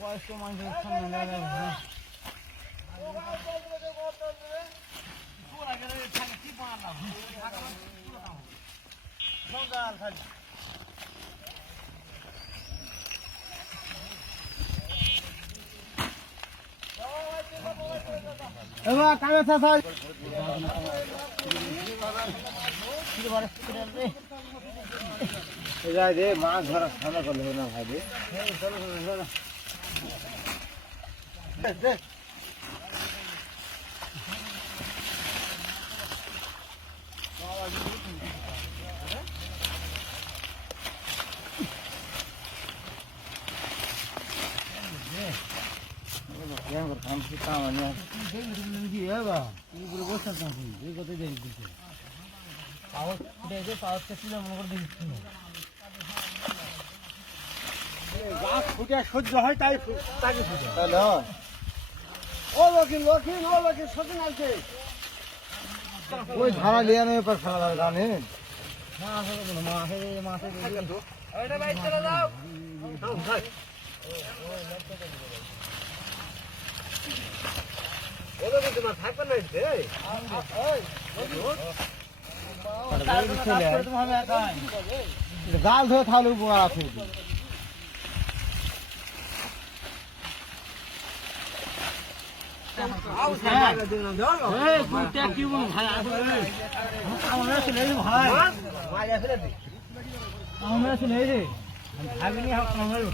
বয়স্ক মানুষের সামনে এবার কাগজ রে মাছ ধরা খানা করলে না ভাই রে সহ্য হয় তাই তাকে ওই ধারা লিয়ানো এবার খেলা জানেন গাল ধরে তাহলে উপকার আছে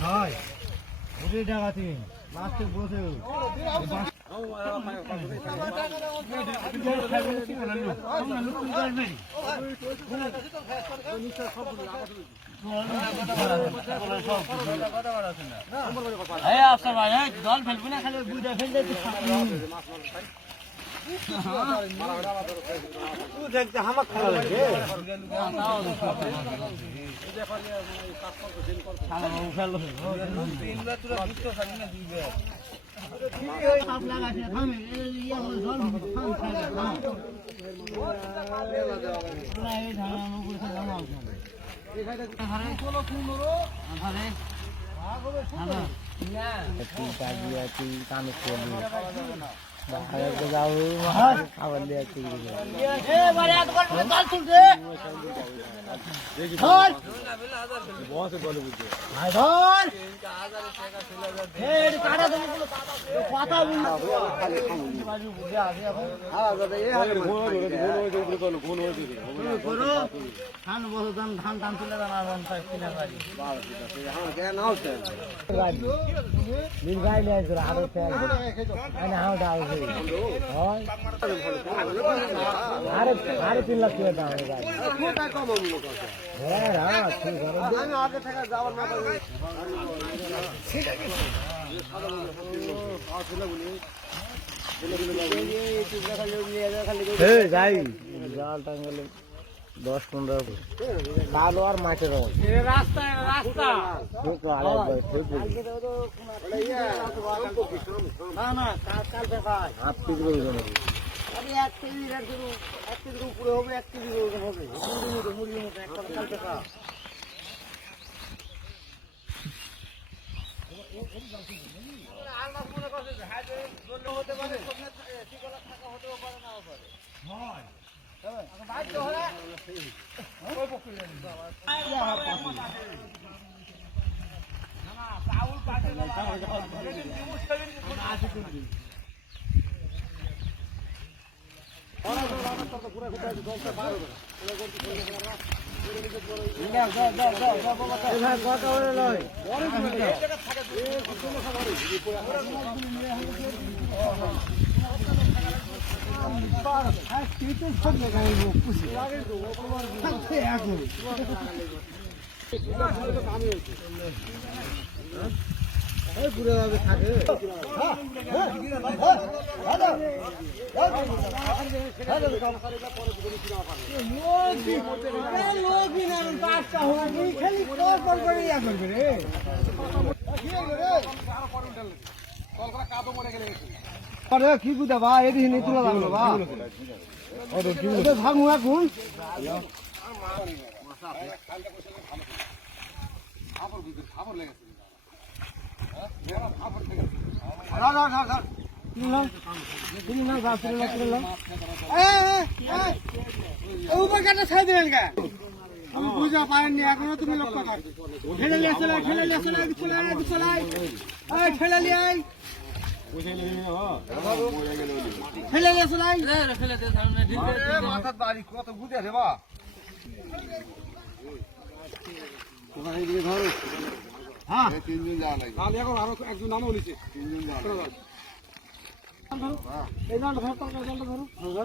ভাই ডাকাতি লাস্টে বসে জল ফেলবি না খালি বুঝে ফেলতে দেখতে আমার খারাপ লাগে খাবার দিয়ে ধান ধান তুলে আরে 3 লাখ টাকা দাম আগে থেকে যাওয়ার না যাই জাল টাঙ্গালে 10-15 কালো আর মাঠের রাস্তা না কালকে ভাই হাফ কেজি আমি 1 কেজি উপরে হবে 1 কেজি হবে মুড়ির মতো একটা কালকে খাওয়া হতে পারে ঘুরে যাবে থাকে কি বুঝা বা এদিকে নিয়ে তুলে লাগলো বা ভাঙু এখন উপর কাটা ছাই দিলেন কে? আমি বুঝা পাইনি এখনো তুমি লক্ষ্য কর। ঠেলে নিয়ে চলে ঠেলে নিয়ে চলে চলে চলে এই ঠেলে নিয়ে আই ঠেলে নিয়ে চলে রে ঠেলে দে সামনে ঠিক আছে মাথার বাড়ি কত বুঝে রে বা ওখানে দিকে ধরো হ্যাঁ তিনজন যাওয়া লাগে তাহলে এখন আরো একজন নামও বলেছে তিনজন যাওয়া ধরো এই নামটা ধরো নামটা ধরো ধরো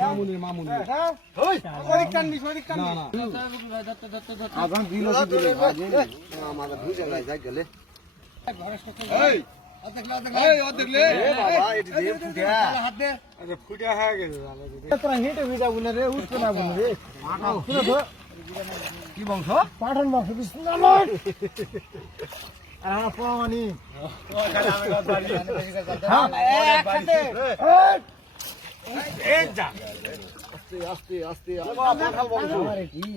মামুনি মামুনি ওই ওই কান্দি ওই কান্দি না না আবার দিল দিলে আমাদের বুঝে নাই যাই গেলে এই এই ও দেখলে এ বাবা এটি দে ফুটিয়া হাত দে আরে ফুটিয়া হয়ে গেছে তোরা হেঁটে ভিজা বলে রে উঠতে না বলে রে শুনে তো কি বংশ পাঠান বংশ বিষ্ণু আর পোমানি ও গাড়ি আমি গাড়ি হ্যাঁ একসাথে এই যা আস্তে আস্তে আস্তে পাঠাল বংশ আরে কি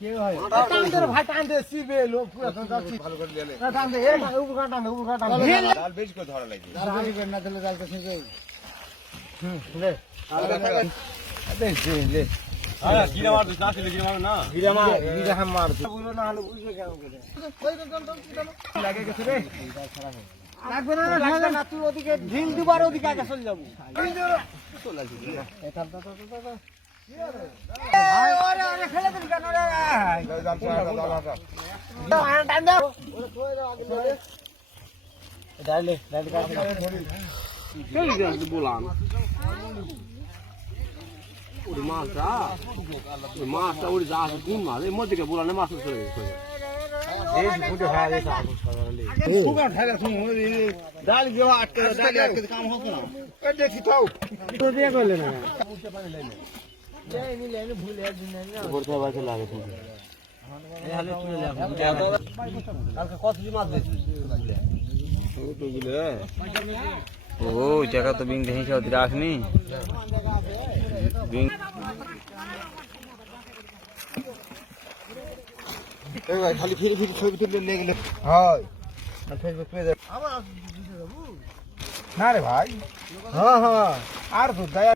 কে ভাই টান দে ভাই টান দে সিবে লোক পুরো যাচ্ছি ভালো করে দিলে টান দে এই উপর টান ডাল বেশ করে ধরা লাগে ডাল বেশ করে না দিলে ডাল কাছে যাই লে আরে লে আরে গিরা মার দিস না ছিল গিরা মার না গিরা হাম মার বলো না হলে বুঝবে কেন করে কই কোন লাগে গেছে রে লাগবে না লাগবে না তুই ওদিকে ঢিল দিবার ওদিকে আগে চলে যাব চলে আসবি এটা তো কি রে আরে আরে খেলে দিন কেন রে দাও টাইম দাও ওরে কই দাও আগে ধরে ডালে কাছে কই যাস বলান ওরে মাছটা ওরে যা কোন মাছ এই মধ্যে বলানে মাছ চলে গেছে এই ফুটে হয়ে গেছে আগুন সরালে সুগার ঠাইলা শুন ডাল গিয়ে আটকে কাম হবে না এই দেখি তাও তো দিয়ে গেলে না উঠতে পারে লাইনে এই নি লাইনে ভুল একদিন না বড় বাজে লাগে তুমি এই হালে চলে যাব কালকে কত জি মাছ দিছি ও তো গুলে ও জায়গা তো বিং দেহি সব রাখনি বিং এই ভাই খালি ফিরে ফিরে ছবি তুলে নিয়ে গেলে হয় আর ফেসবুক পেজে আবার দিতে দেবো না রে ভাই হ্যাঁ আর তো দয়া